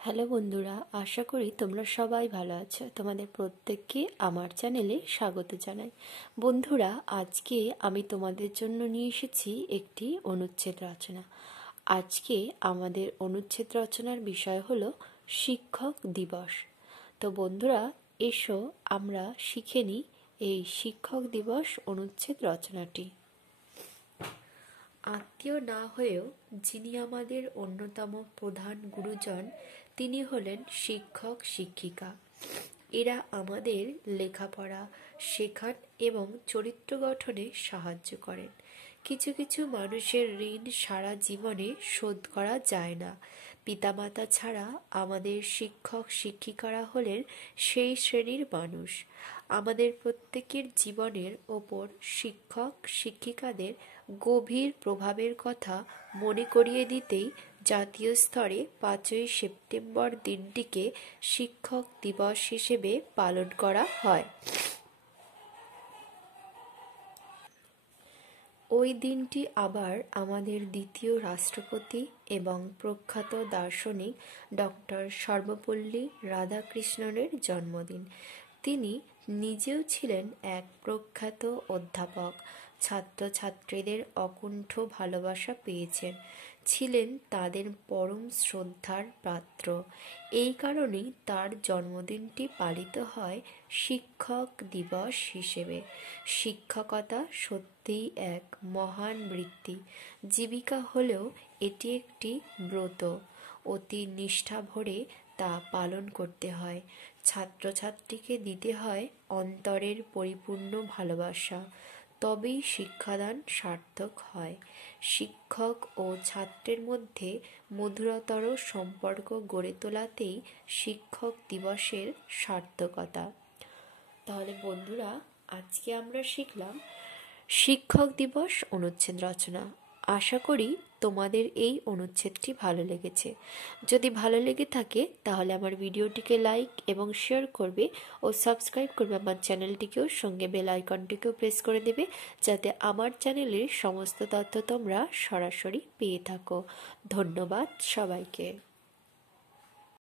Hello বন্ধুরা, আশা করি তোমরা সবাই ভালো আছো। তোমাদের প্রত্যেককে আমার চ্যানেলে স্বাগত জানাই। বন্ধুরা, আজকে আমি তোমাদের জন্য নিয়ে এসেছি একটি অনুচ্ছেদ রচনা। আজকে আমাদের অনুচ্ছেদ রচনার বিষয় হলো শিক্ষক দিবস। তো বন্ধুরা, এসো আমরা শিখে নিই এই শিক্ষক দিবস অনুচ্ছেদ রচনাটি। আত্মীয় না হয়েও যিনি আমাদের অন্যতম প্রধান গুরুজন, তিনি হলেন শিক্ষক শিক্ষিকা। এরা আমাদের লেখাপড়া শেখান এবং চরিত্র গঠনে সাহায্য করেন। কিছু কিছু মানুষের ঋণ সারা জীবনে শোধ করা যায় না। পিতামাতা ছাড়া আমাদের শিক্ষক শিক্ষিকারা হলেন সেই শ্রেণীর মানুষ। আমাদের প্রত্যেকের জীবনের ওপর শিক্ষক শিক্ষিকাদের গভীর প্রভাবের কথা মনে করিয়ে দিতেই জাতীয় স্তরে 5ই সেপ্টেম্বর দিনটিকে শিক্ষক দিবস হিসেবে পালন করা হয়। ওই দিনটি আবার আমাদের দ্বিতীয় রাষ্ট্রপতি এবং প্রখ্যাত দার্শনিক ডক্টর সর্বপল্লী রাধাকৃষ্ণনের জন্মদিন। তিনি নিজেও ছিলেন এক প্রখ্যাত অধ্যাপক। ছাত্রছাত্রীদের অকুণ্ঠ ভালোবাসা পেয়েছেন, ছিলেন তাদের পরম শ্রদ্ধার পাত্র। এই কারণেই তার জন্মদিনটি পালিত হয় শিক্ষক দিবস হিসেবে। শিক্ষকতা সত্যিই এক মহান বৃত্তি। জীবিকা হলেও এটি একটি ব্রত। অতি নিষ্ঠা ভরে তা পালন করতে হয়। ছাত্রছাত্রীকে দিতে হয় অন্তরের পরিপূর্ণ ভালোবাসা, তবেই শিক্ষাদান সার্থক হয়। শিক্ষক ও ছাত্রের মধ্যে মধুরতর সম্পর্ক গড়ে তোলাতেই শিক্ষক দিবসের সার্থকতা। তাহলে বন্ধুরা, আজকে আমরা শিখলাম শিক্ষক দিবস অনুচ্ছেদ রচনা। আশা করি তোমাদের এই অনুচ্ছেদটি ভালো লেগেছে। যদি ভালো লেগে থাকে তাহলে আমার ভিডিওটিকে লাইক এবং শেয়ার করবে ও সাবস্ক্রাইব করবে আমার চ্যানেলটিকেও, সঙ্গে বেল আইকনটিকেও প্রেস করে দেবে, যাতে আমার চ্যানেলের সমস্ত তথ্য তোমরা সরাসরি পেয়ে থাকো। ধন্যবাদ সবাইকে।